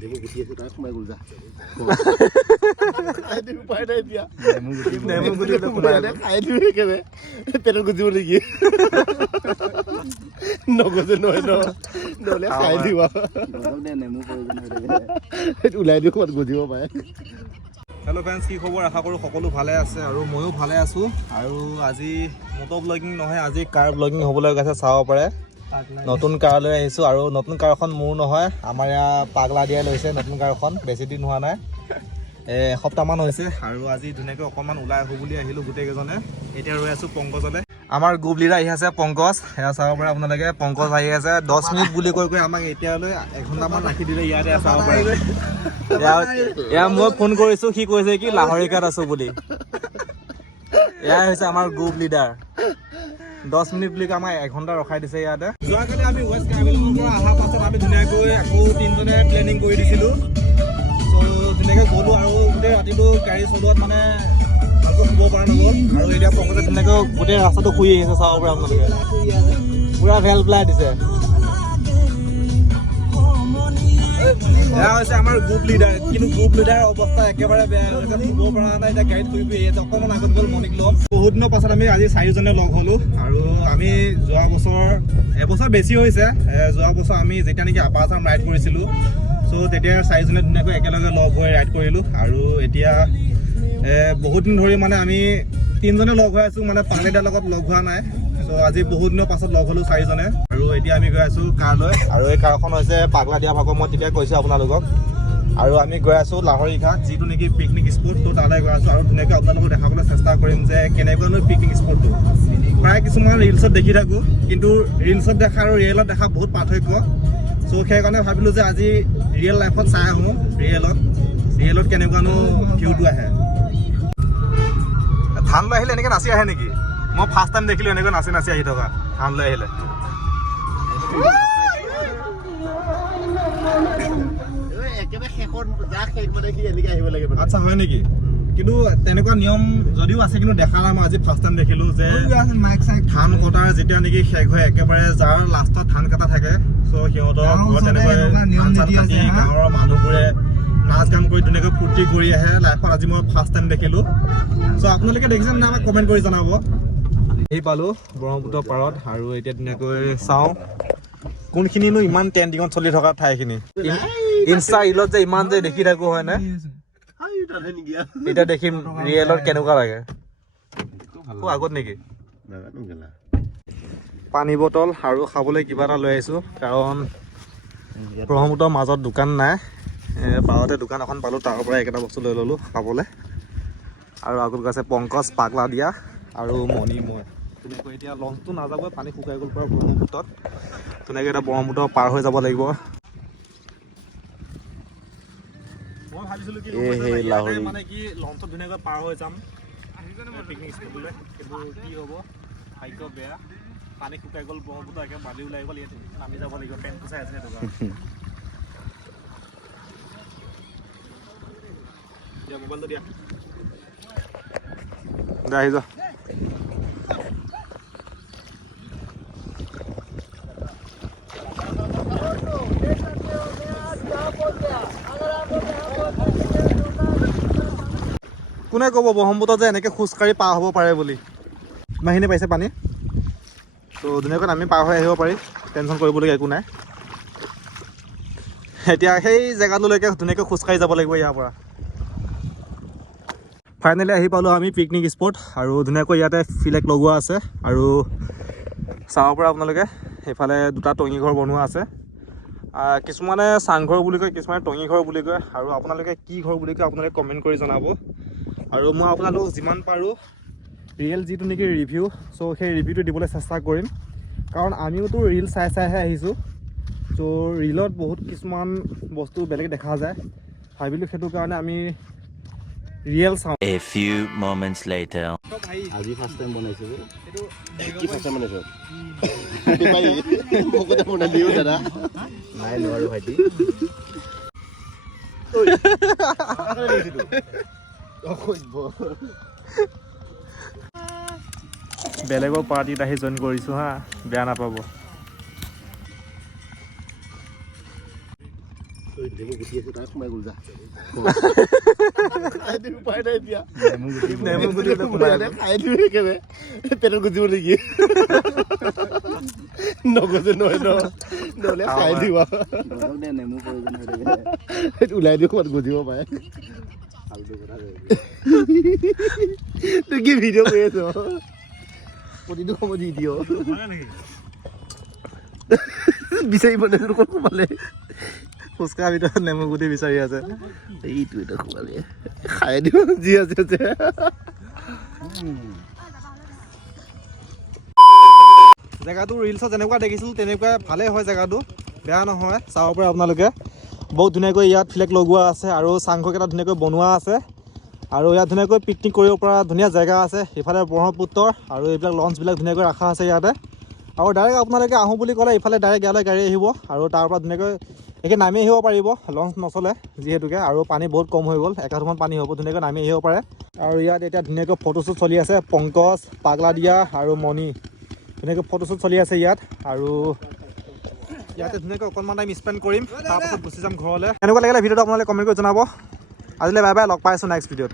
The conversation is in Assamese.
নেমু গুটি আছে তাত সোমাই গ'ল যা উপায় নাই এতিয়া নেমু গুটি খাই দিওঁ একেবাৰে পেটত গুজিব নেকি নগজে নহয় নহ'লে খাই দিওঁ নেমু প্ৰয়োজন ওলাই দিওঁ ক'ৰবাত গুজিব পাৰে। হেল্ল' ফ্ৰেণ্ডছ, কি খবৰ? আশা কৰোঁ সকলো ভালে আছে আৰু ময়ো ভালে আছোঁ। আৰু আজি মটৰ ব্লগিং নহয়, আজি কাৰ ব্লগিং হ'বলৈ গৈছে চাব পাৰে। নতুন কাৰ লৈ আহিছোঁ আৰু নতুন কাৰখন মোৰ নহয়, আমাৰ ইয়াৰ পাগলা দিয়াই লৈছে নতুন কাৰখন। বেছি দিন হোৱা নাই, এসপ্তাহমান হৈছে। আৰু আজি ধুনীয়াকৈ অকণমান ওলাই আহোঁ বুলি আহিলোঁ গোটেইকেইজনে। এতিয়া ৰৈ আছোঁ পংকজলৈ। আমাৰ গ্ৰুপ লিডাৰ আহি আছে পংকজ, সেয়া চাব পাৰে আপোনালোকে। পংকজ আহি আছে 10 মিনিট বুলি কৈ আমাক এতিয়ালৈ 1 ঘণ্টামান ৰাখি দিলে ইয়াতে চাব পাৰে। এয়া মই ফোন কৰিছোঁ, সি কৈছে কি লাহৰিকাত আছোঁ বুলি। এয়াই হৈছে আমাৰ গ্ৰুপ লিডাৰ। 10 মিনিট বুলি আমাক 1 ঘণ্টা ৰখাই দিছে ইয়াতে। যোৱাকালি আমি ৱেষ্ট কাৰ্বিআংলঙৰ পৰা অহাৰ পাছত আমি ধুনীয়াকৈ আকৌ 3জনে প্লেনিং কৰি দিছিলোঁ। চ' ধুনীয়াকৈ গ'লোঁ আৰু গোটেই ৰাতিটো গাড়ী চলোৱাত মানে ভালকৈ শুব পৰা নগ'ল। আৰু এতিয়া পংকজে ধুনীয়াকৈ গোটেই ৰাস্তাটো শুই আহিছে চাব পাৰে আপোনালোকে। পুৰা ভেল পেলাই দিছে। এয়া হৈছে আমাৰ গ্ৰুপ লিডাৰ, কিন্তু গ্ৰুপ লিডাৰৰ অৱস্থা একেবাৰে বেয়া। শুব পৰা নাই, এতিয়া গাড়ীত শুই শুই আছে। অকণমান আগত গ'ল মৰ্ণিং লগ। বহুত দিনৰ পাছত আমি আজি 4জনে লগ হ'লোঁ। আৰু আমি যোৱা বছৰ, এবছৰ বেছি হৈছে, যোৱা বছৰ আমি যেতিয়া নেকি আপাৰ আছাম ৰাইড কৰিছিলোঁ, চ' তেতিয়া 4জনে ধুনীয়াকৈ একেলগে লগ হৈ ৰাইড কৰিলোঁ। আৰু এতিয়া বহুত দিন ধৰি মানে আমি 3জনে লগ হৈ আছোঁ, মানে পাংলেদাৰ লগত লগ হোৱা নাই। চ' আজি বহুত দিনৰ পাছত লগ হ'লোঁ 4জনে। আৰু এতিয়া আমি গৈ আছোঁ কাৰলৈ। আৰু এই কাৰখন হৈছে পাগলা দিয়া ভাগৰ, মই তেতিয়া কৈছোঁ আপোনালোকক। আৰু আমি গৈ আছোঁ লাহৰিঘাট, যিটো নেকি পিকনিক স্পট, ত' তালৈ গৈ আছোঁ। আৰু ধুনীয়াকৈ আপোনালোকক দেখাবলৈ চেষ্টা কৰিম যে কেনেকুৱানো পিকনিক স্পটটো। প্ৰায় কিছুমান ৰিলছত দেখি থাকোঁ, কিন্তু ৰিলছত দেখা আৰু ৰিয়েলত দেখা বহুত পাৰ্থক্য। চ' সেইকাৰণে ভাবিলোঁ যে আজি ৰিয়েল লাইফত চাই আহোঁ, ৰিয়েলত কেনেকুৱানো ভিউটো আহে। ধান লৈ আহিলে এনেকৈ নাচি আহে নেকি? মই ফাৰ্ষ্ট টাইম দেখিলোঁ এনেকৈ নাচি নাচি আহি থকা ধান লৈ আহিলে। আচ্ছা, হয় নেকি? কিন্তু তেনেকুৱা নিয়ম যদিও আছে, কিন্তু দেখা নাই। মই আজি ফাৰ্ষ্ট টাইম দেখিলোঁ যে ধান কটাৰ যেতিয়া নেকি শেষ হয়, একেবাৰে যাৰ লাষ্টত ধান কটা থাকে, চ' সিহঁতৰ তেনেকৈ ধান চান কাটি গাঁৱৰ মানুহবোৰে নাচ গান কৰি ধুনীয়াকৈ ফূৰ্তি কৰি আহে। লাইফত আজি মই ফাৰ্ষ্ট টাইম দেখিলোঁ। চ' আপোনালোকে দেখিছেনে নাই আমাক কমেণ্ট কৰি জনাব। আহি পালোঁ ব্ৰহ্মপুত্ৰ পাৰত। আৰু এতিয়া ধুনীয়াকৈ চাওঁ কোনখিনিনো ইমান ট্ৰেণ্ডিঙত চলি থকা ঠাইখিনি। ইনষ্টা ৰিলত যে ইমান যে দেখি থাকোঁ, হয়নে? এতিয়া দেখিম ৰিয়েলত কেনেকুৱা লাগে। আগত নেকি? পানী বটল আৰু খাবলৈ কিবা এটা লৈ আহিছোঁ, কাৰণ ব্ৰহ্মপুত্ৰৰ মাজত দোকান নাই। পাৰতে দোকান এখন পালোঁ, তাৰ পৰা একেটা বস্তু লৈ ল'লোঁ খাবলৈ। আৰু আগত গৈছে পংকজ, পাগলা দিয়া আৰু মণি। মই ধুনীয়াকৈ এতিয়া লঞ্চটো নাযাবই, পানী শুকাই গ'ল পৰা ব্ৰহ্মপুত্ৰত। ধুনীয়াকৈ এতিয়া ব্ৰহ্মপুত্ৰ পাৰ হৈ যাব লাগিব। মই ভাবিছিলোঁ কি মানে কি লঞ্চত ধুনীয়াকৈ পাৰ হৈ যাম পিকনিক স্পটলৈ, কিন্তু কি হ'ব, ভাগ্য বেয়া। পানী শুকাই গ'ল, ব্ৰহ্মপুত্ৰ একে বালি ওলাই গ'ল। ইয়াত নামি যাব লাগিব, পেণ্ট পোচাই আছে সেইটো কাৰণে। দিয়া মোবাইলটো দিয়া, আহি যোৱা। কোনে ক'ব ব্ৰহ্মপুত্ৰত যে এনেকৈ খোজকাঢ়ি পাৰ হ'ব পাৰে বুলি। ইমানখিনি পাইছে পানী, ত' ধুনীয়াকৈ আমি পাৰ হৈ আহিব পাৰি, টেনশ্যন কৰিবলগীয়া একো নাই। এতিয়া সেই জেগাটোলৈকে ধুনীয়াকৈ খোজকাঢ়ি যাব লাগিব ইয়াৰ পৰা। ফাইনেলি আহি পালোঁ আমি পিকনিক স্পট। আৰু ধুনীয়াকৈ ইয়াতে ফ্লেগ লগোৱা আছে। আৰু চাব পৰা আপোনালোকে সেইফালে 2টা টঙি ঘৰ বনোৱা আছে। কিছুমানে চাংঘৰ বুলি কয়, কিছুমানে টঙি ঘৰ বুলি কয়। আৰু আপোনালোকে কি ঘৰ বুলি কয় আপোনালোকে কমেণ্ট কৰি জনাব। আৰু মই আপোনালোকক যিমান পাৰোঁ ৰিয়েল যিটো নেকি ৰিভিউ, চ' সেই ৰিভিউটো দিবলৈ চেষ্টা কৰিম, কাৰণ আমিওতো ৰিল চাইহে আহিছোঁ। চ' ৰিলত বহুত কিছুমান বস্তু বেলেগ দেখা যায়, ভাবিলোঁ সেইটো কাৰণে আমি ৰিয়েল চাওঁ। A few moments later. আজি ফাৰ্ষ্ট টাইম বনাইছোঁ। কি ফাৰ্ষ্ট টাইম বনাইছোঁ? ভকতে বনাই দিওঁ দাদা। নাই নোৱাৰোঁ ভাইটি। বেলেগৰ পাৰ্টিত আহি জইন কৰিছোঁ হা, বেয়া নাপাব। নেমু গুটি আছে তাই সোমাই গ'ল যা উপায় নাই এতিয়া নেমু গুটি খাই দিবি একেবাৰে পেটত গুজিব নেকি নগজে নহয় নহ'লে খাই দিবা নেমু প্ৰয়োজন ওলাই দিওঁ ক'ৰবাত গুজিব পাৰে তই কি ভিডিঅ' কৰি আছ প্ৰতিটো সময় দি দিয় বিচাৰি পোৱা নাই ক'ত সোমালে ফুচকাৰ ভিতৰত নেমু গুটি বিচাৰি আছে এইটো এটা সোমালে খাই দিওঁ যি আছে জেগাটো ৰিলছত যেনেকুৱা দেখিছিলোঁ তেনেকুৱা ভালেই হয় জেগাটো বেয়া নহয় চাব পাৰে আপোনালোকে বহুত ধুনীয়াকৈ ইয়াত ফ্লেগ লগোৱা আছে আৰু চাংঘৰকেইটা ধুনীয়াকৈ বনোৱা আছে আৰু ইয়াত ধুনীয়াকৈ পিকনিক কৰিব পৰা ধুনীয়া জেগা আছে ইফালে ব্ৰহ্মপুত্ৰ আৰু এইবিলাক লঞ্চবিলাক ধুনীয়াকৈ ৰখা আছে ইয়াতে আৰু ডাইৰেক্ট আপোনালোকে আহোঁ বুলি ক'লে ইফালে ডাইৰেক্ট ইয়ালৈ গাড়ী আহিব আৰু তাৰ পৰা ধুনীয়াকৈ একে নামি আহিব পাৰিব লঞ্চ নচলে যিহেতুকে আৰু পানী বহুত কম হৈ গ'ল একাঠমান পানী হ'ব ধুনীয়াকৈ নামি আহিব পাৰে আৰু ইয়াত এতিয়া ধুনীয়াকৈ ফটোশ্বুট চলি আছে পংকজ পাগলা দিয়া আৰু মণি ধুনীয়াকৈ ফটোশ্বুট চলি আছে ইয়াত আৰু ইয়াতে ধুনীয়াকৈ অকণমান টাইম স্পেণ্ড কৰিম তাৰপাছত গুচি যাম ঘৰলৈ এনেকুৱা লাগিলে ভিডিঅ'টো আপোনালোকে কমেণ্ট কৰি জনাব আজিলৈ বাই বাই লগ পাইছোঁ নেক্সট ভিডিঅ'ত